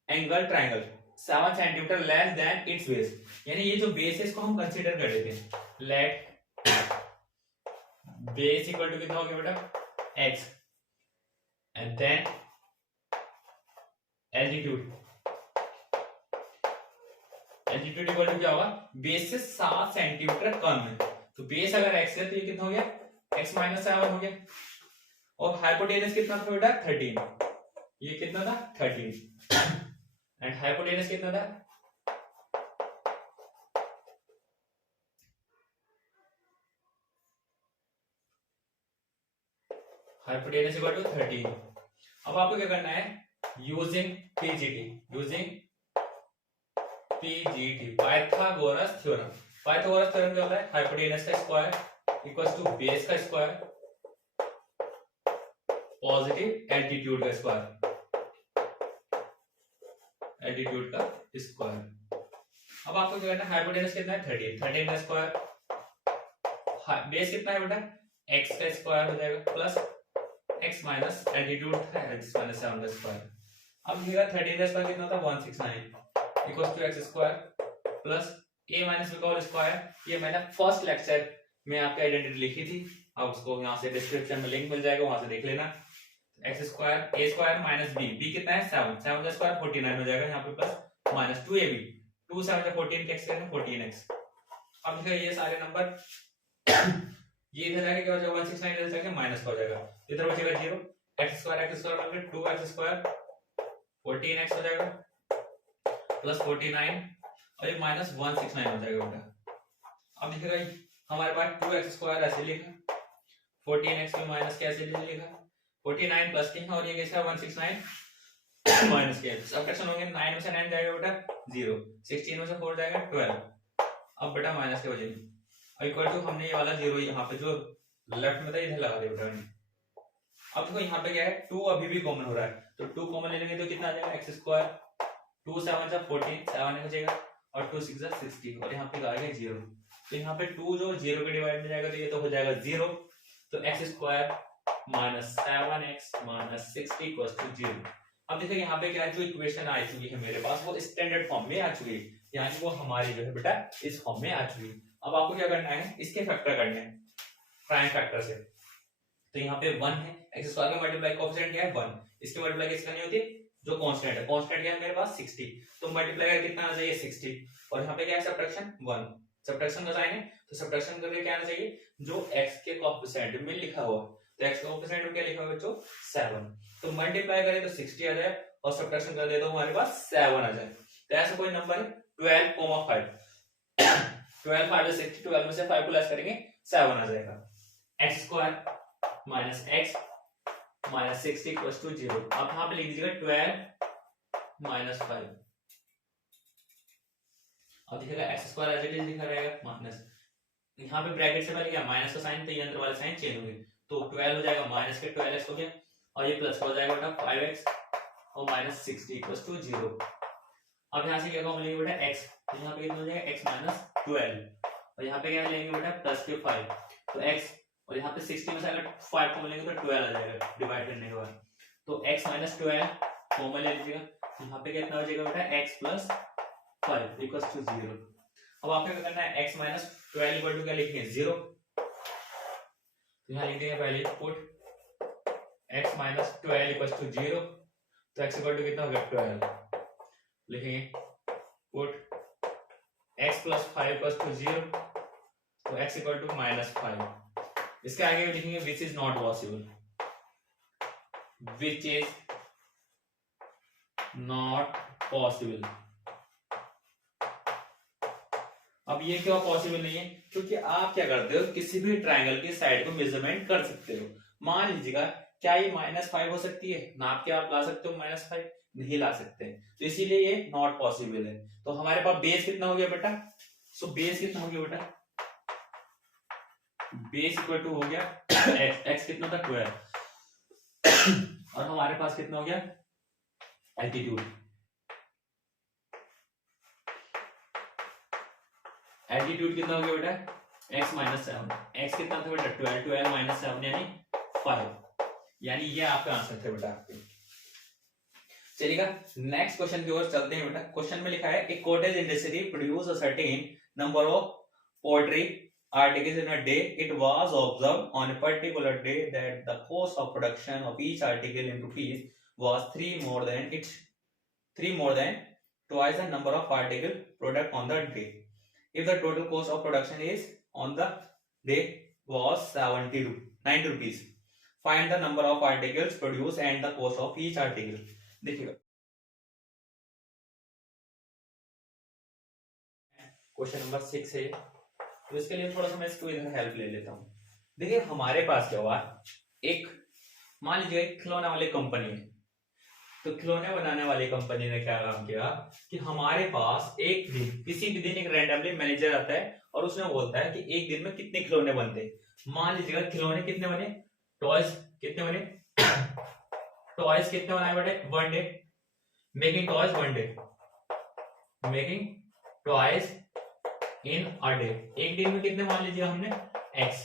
angle triangle 7 centimetre less than it's base, यानी ये जो बेस है इसको हम कंसीडर कर लेते हैं, लेट बेस इक्वल टू कितना हो गया बेटा x and then altitude, altitude equal to क्या होगा बेस से 7 सेंटीमीटर कम है, तो बेस अगर x है तो ये कितना हो गया x माइनस 7 हो गया, और हाइपोटेनस कितना था बेटा 13, ये कितना था 13 एंड हाइपोटेनस कितना था हाइपोटेनस इक्वल टू 13। अब आपको क्या करना है using PGT Pythagoras theorem, Pythagoras theorem क्या होता है हाइपोटेनस का स्क्वायर इक्वल्स टू बेस का स्क्वायर पॉजिटिव एल्टीट्यूड का स्क्वायर, एल्टीट्यूड का स्क्वायर, अब आपको क्या करना है, हाइपोटेनस कितना है 13, 13 का स्क्वायर, बेस कितना है बेटा x का स्क्वायर हो जाएगा प्लस x माइनस एल्टीट्यूड है x माइनस 7 का स्क्वायर। अब देखिएगा 13 का स्क्वायर कितना होता है 169 equals to x square plus a minus b का होल स्क्वायर। ये मैंने फर्स्ट लेक्चर में आपकी आइडेंटिटी लिखी थी, अब उसको यहाँ से डिस्क्रिप्शन में लिंक मिल जाएगा, वहां से देख लेना। X square a square minus b कितना है 7, 7 का स्क्वायर 49 हो जाएगा यहाँ पे प्लस माइनस 2ab, 2 7 का 14 के x करें 14x। अब देखिए ये सारे नंबर ये इधर जाके क्या हो जाएगा 169 इधर जाके माइनस का हो जाएगा, इधर बचेगा 0, x स्क्वायर मिलकर 2x स्क्वायर 14x हो जाएगा प्लस 49 और ये माइनस 169 हो जाएगा बेटा। अब देखिएगा हमारे पास 2x स्क्वायर ऐसे लिखा, 14x में माइनस कैसे लिखा 49 प्लस के और ये कैसा 169 माइनस के। सब्ट्रैक्शन होंगे 9 में से 9 जाएगा बेटा 0, 16 में से 4 जाएगा 12। अब बेटा माइनस के वजह इक्वल टू हमने ये वाला 0 यहाँ पे जो लेफ्ट में था इधर लगा दिया बेटा। अब देखो यहाँ पे क्या है 2 अभी भी कॉमन हो रहा है, तो 2 कॉमन ले लेंगे तो कितना आ जाएगा x स्क्वायर, 2 7 जा 14 7 हो जाएगा और 2 6 जा 60 और यहाँ पे आ गया 0। तो यहाँ पे 2 जो 0 के डिवाइड में जाएगा तो ये तो हो जाएगा 0, तो x square minus 7x minus 60 equals to 0। अब देखिए यहाँ पे क्या जो इक्वेशन आ चुकी है मेरे पास वो स्टैंडर्ड फॉर्म में आ चुकी है, यानी वो हमारी जो है बेटा इस फॉर्म में आ चुकी है। अब आपको क्या करना है इसके फैक्टर करने हैं प्राइम फैक्टर से, तो यहाँ पे 1 है, x स्क्वायर का मल्टीप्लाई कोएफिशिएंट क्या है 1, इसकी मल्टीप्लाई कैसे करनी होती है जो कांस्टेंट है, कांस्टेंट क्या है मेरे पास 60, तो मल्टीप्लाई करके कितना आना चाहिए 60 और यहाँ पे क्या है सब्ट्रैक्शन 1, सब्ट्रैक्शन का साइन है तो सब्ट्रैक्शन करके क्या आना चाहिए जो x के कोएफिशिएंट में लिखा हुआ, तो x कोएफिशिएंट में क्या लिखा हुआ बच्चों 7, तो मल्टीप्लाई करें तो 60 आ जाए और सब्ट्रैक्शन कर दे तो हमारे पास 7 आ जाए। तो ऐसा कोई नंबर है 12,5 12 5 से 60, 12 में से 5 को लेस करेंगे 7 आ जाएगा। x square minus x minus 60 equals to 0। अब यहाँ पे लिख दीजिएगा 12 माइनस 5। अब देखिएगा x square as it is लिखा रहेगा माइनस, यहाँ पे ब्रैकेट से पहले क्या माइनस का साइन, तो ये अंदर वाले साइन चेंज होंगे, तो 12 हो जाएगा माइनस के 12x हो गया और ये प्लस हो जाएगा बेटा 5x और माइनस 60 इक्वल्स टू 0। अब यहाँ से क्या कॉमन लेंगे बेटा x, तो यहाँ पे कितना हो जाएगा x माइनस 12 और यहाँ पे क्या लेंगे बेटा प्लस के 5, तो x और यहाँ पे 60 में से अगर 5 कॉमन लेंगे तो 12 आ जाएगा डिवाइड करने के बाद, तो x माइनस 12 कॉमन ले लीजिएगा, यहाँ पे कितना हो जाएगा बेटा x प्लस 5 इक्वल्स टू 0। अब आपको क्या करना है x माइनस 12 इक्वल टू क्या लिखेंगे 0, तो यहाँ लिख देंगे पहले put x minus 12 equals to 0, तो x इक्वल टू कितना हो गया 12, लिखेंगे put x plus 5 equals to 0, तो x इक्वल टू माइनस 5। इसके आगे भी लिखेंगे which is not possible, which is not possible. अब ये क्यों पॉसिबल नहीं है, क्योंकि आप क्या करते हो किसी भी ट्रायंगल की साइड को मेजरमेंट कर सकते हो। मान लीजिएगा क्या ये -5 हो सकती है, नाप के आप ला सकते हो -5, नहीं ला सकते, तो इसीलिए ये नॉट पॉसिबल है। तो हमारे पास बेस कितना हो गया बेटा, सो बेस कितना हो गया बेटा, बेस इक्वल टू हो गया x कितना था 12 और हमारे पास कितना हो गया एल्टीट्यूड, एल्टीट्यूड कितना हो गया बेटा x माइनस 7, x कितना था बेटा 12, 12 माइनस 7 यानी 5, यानी ये आपका आंसर था बेटा। चलिएगा नेक्स्ट क्वेश्चन की ओर चलते हैं बेटा। क्वेश्चन में लिखा है a cottage industry produce a certain number of poultry articles in a day. It was observed on a particular day that the cost of production of each article in rupees was three more than twice the number of article product on the day. If the total cost of production is on the day was 90 rupees, find the number of articles produced and the cost of each article. देखिएगा क्वेश्चन नंबर 6 है, तो इसके लिए थोड़ा सा मैं इसको इधर हेल्प ले लेता हूँ। देखिए हमारे पास क्या हुआ, एक मान लीजिए खिलौने वाली कंपनी है, तो खिलौने बनाने वाली कंपनी ने क्या काम किया कि हमारे पास एक दिन किसी भी दिन एक रैंडमली मैनेजर आता है और उसने बोलता है कि एक दिन में कितने खिलौने बनते हैं। मान लीजिएगा खिलौने कितने बने, टॉयज कितने बने टॉयज कितने बनाए बेटे 1 day, making toys 1 day, making twice in a day, एक दिन में कितने मान लीजिए हमने x,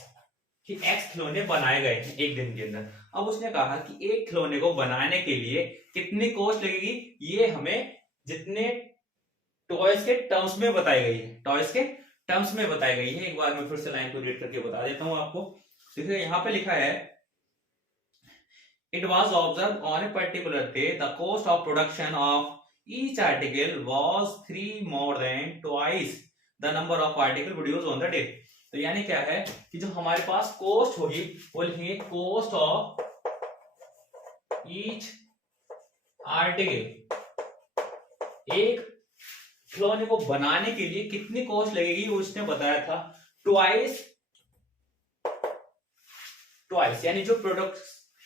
कि x खिलौने बनाए गए हैं एक दिन के अंदर। अब उसने कहा कि एक खिलौने को बनाने के लिए कितनी कॉस्ट लगेगी, ये हमें जितने टॉयज के टर्म्स में बताई गई है, टॉयज के टर्म्स में बताई गई है। एक बार मैं फिर से लाइन को रीड करके बता देता हूं आपको। देखिए यहाँ पे लिखा है, it was observe on a particular day the cost of production of each article was 3 more than twice the number of article produce on the day. तो यानी क्या है कि जो हमारे पास कॉस्ट होगी वो लिखेंगे कॉस्ट ऑफ ईच आर्टिकल, एक खिलौने को बनाने के लिए कितनी कॉस्ट लगेगी वो उसने बताया था, ट्वाइस, यानी जो प्रोडक्ट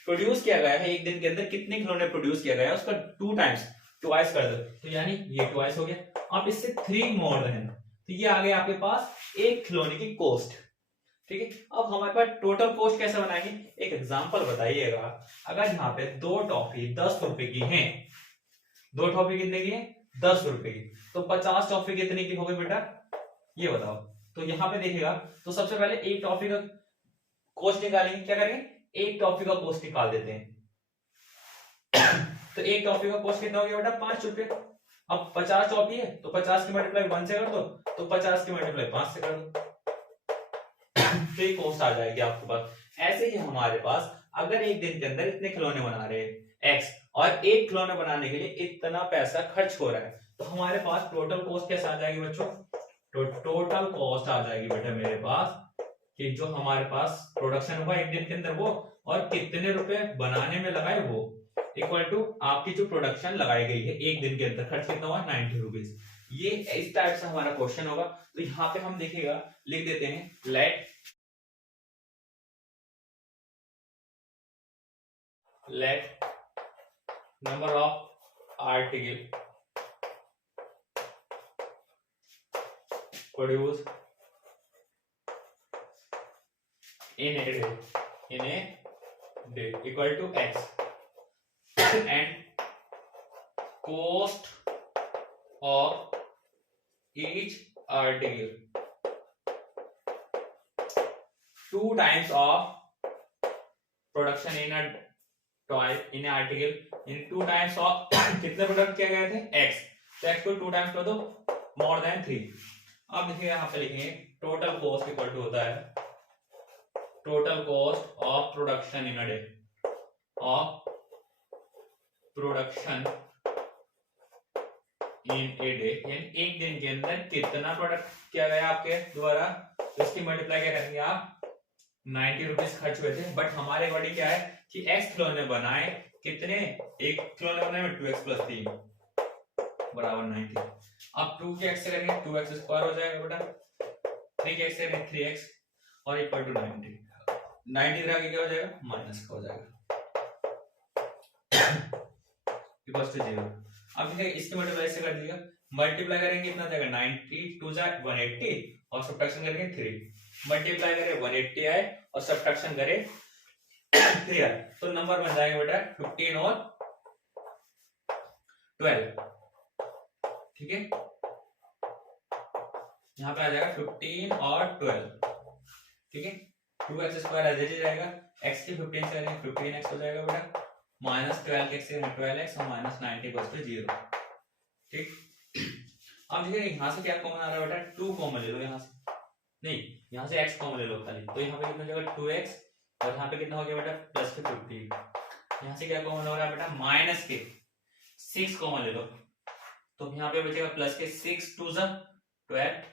प्रोड्यूस किया गया है एक दिन के अंदर, कितने खिलौने प्रोड्यूस किया गया है उसका 2 टाइम्स, ट्वाइस कर दो, तो यानी ये ट्वाइस हो गया। अब इससे 3 more than, तो ये आ गया आपके पास एक खिलौने की कॉस्ट। ठीक है, अब हमारे पास टोटल कॉस्ट कैसे बनाएंगे, एक एग्जांपल बताइएगा। अगर यहाँ पे 2 टॉफी 10 रुपए की हैं, 2 टॉफी कितने की है 10 रुपए की, तो 50 टॉफी कितने की हो गई बेटा, ये बताओ। तो यहाँ पे देखिएगा, तो सबसे पहले एक टॉफी का कॉस्ट निकालेंगे, क्या करेंगे, एक टॉफी का कॉस्ट निकाल देते हैं। तो एक टॉफी का कॉस्ट कितना हो गया बेटा 5 रुपए। अब 50 टॉफी है तो 50 की मल्टीप्लाई 1 से कर दो, तो 50 की मल्टीप्लाई 5 से कर दो, तो ये कॉस्ट आ जाएगी आपके पास। ऐसे ही हमारे पास अगर एक दिन के अंदर इतने खिलौने बना रहे हैं x, और एक खिलौने बनाने के लिए इतना पैसा खर्च हो रहा है, तो हमारे पास टोटल कॉस्ट कैसे आ जाएगी बच्चों, तो टोटल कॉस्ट आ जाएगी बेटा मेरे पास कि जो हमारे पास प्रोडक्शन हुआ एक दिन के अंदर वो, और कितने रुपए बनाने में लगाए वो, इक्वल टू आपकी जो प्रोडक्शन लगाई गई है एक दिन के अंदर, खर्च कितना हुआ 90 रुपीज। ये इस टाइप से हमारा क्वेश्चन होगा। तो यहाँ पे हम देखिएगा, लिख देते हैं let number of article produce in a day equal to x and cost of each article 2 times of production in a toy in a article in 2 times of कितने प्रोडक्ट किए गए थे x, तो x को 2 टाइम्स कर दो more than 3। अब देखिए यहाँ पे लिखेंगे टोटल कॉस्ट इक्वल टू होता है total cost of production in a day, of production in a day, यानी एक दिन के अंदर कितना प्रोडक्ट किया गया आपके द्वारा, तो इसकी मल्टीप्लाई क्या करेंगे आप, 90 रुपीज खर्च हुए थे। बट हमारे अकॉर्डिंग क्या है कि x खिलौने बनाए कितने, एक खिलौने बनाए में 2x + 3 बराबर 90। अब 2 के x से करेंगे 2x स्क्वायर हो जाएगा बेटा, 3 के x से करेंगे 3x और इक्वल टू 90। 90 इधर आगे क्या हो जाएगा माइनस का हो जाएगा, इक्वल टू 0। अब देखिए इसके मल्टीप्लाई से कर दीजिएगा, मल्टीप्लाई करेंगे कितना जाएगा 90 2 जा 180 और सब्ट्रैक्शन करेंगे 3, मल्टीप्लाई करें 180 आए और सब्ट्रैक्शन करें 3 आए, तो नंबर बन जाएगा बेटा 15 और 12। ठीक है, यहाँ पे आ जाएगा 15 और 12। ठीक है, 2x square as it is रहेगा, x की 15 से करेंगे 15x हो जाएगा बेटा, माइनस 12x से 12x और माइनस 90 बस पे 0। ठीक, अब देखिए यहाँ से क्या कॉमन आ रहा है बेटा, 2 कॉमन ले लो, यहाँ से नहीं, यहाँ से x कॉमन ले लो खाली, तो यहाँ पे कितना हो जाएगा 2x और यहाँ पे कितना हो गया बेटा प्लस के 15। यहाँ से क्या कॉमन हो रहा है बेटा माइनस के 6 कॉमन ले लो, तो यहाँ पे बचेगा प्लस के 6 2 जा 12।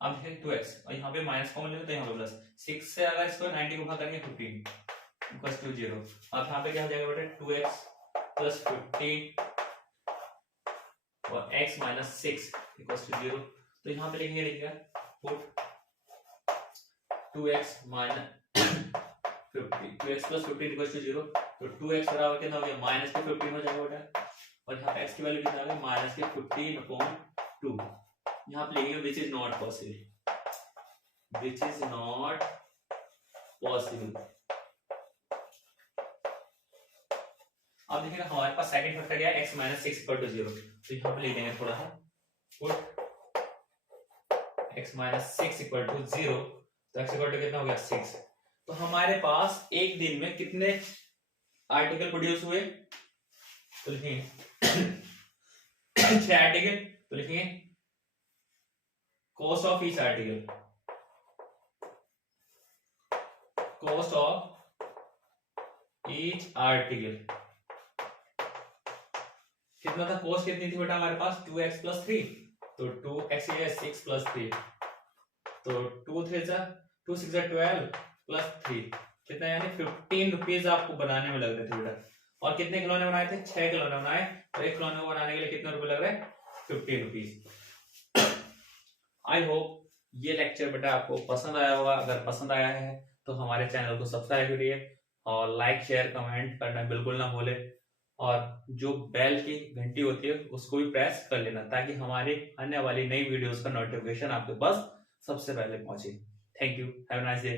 अब देखिए 2x और यहाँ पे माइनस कॉमन ले लो तो यहाँ पे प्लस 6 से अगर इसको 90 को भाग करेंगे 15 इक्वल्स टू 0। अब यहाँ पे क्या हो जाएगा बेटा 2x प्लस 15 और x माइनस 6 इक्वल्स टू 0। तो यहाँ पे लिखेंगे put 2x minus 50 2x plus 15 equals to 0, तो 2x बराबर कितना हो गया माइनस के 15 हो जाएगा बेटा, और यहाँ पे x की वैल्यू कितना आ गई माइनस के 15/2। यहाँ पे लिखेंगे which is not possible, which is not possible. अब देखिएगा हमारे पास सेकंड फैक्टर क्या है x माइनस 6 इक्वल टू 0, तो यहाँ पे लिख देंगे थोड़ा सा put x minus 6 equal to 0, तो x इक्वल टू कितना हो गया 6। तो हमारे पास एक दिन में कितने आर्टिकल प्रोड्यूस हुए, तो लिखेंगे 6 आर्टिकल, तो लिखेंगे cost of each article, cost of each article कितना था, कॉस्ट कितनी थी बेटा हमारे पास 2x प्लस 3, तो 2x है 6 प्लस 3, तो 2 3 जा 2 6 जा 12 प्लस 3 कितना, यानी 15 रुपीज आपको बनाने में लग रहे थे बेटा। और कितने खिलौने बनाए थे, 6 खिलौने बनाए, और एक खिलौने को बनाने के लिए कितने रुपए लग रहे हैं, 15 रुपीज। आई होप ये लेक्चर बेटा आपको पसंद आया होगा। अगर पसंद आया है तो हमारे चैनल को सब्सक्राइब करिए और लाइक शेयर कमेंट करना बिल्कुल ना भूले, और जो बेल की घंटी होती है उसको भी प्रेस कर लेना, ताकि हमारी आने वाली नई वीडियोस का नोटिफिकेशन आपके पास सबसे पहले पहुंचे। Thank you, have a nice day.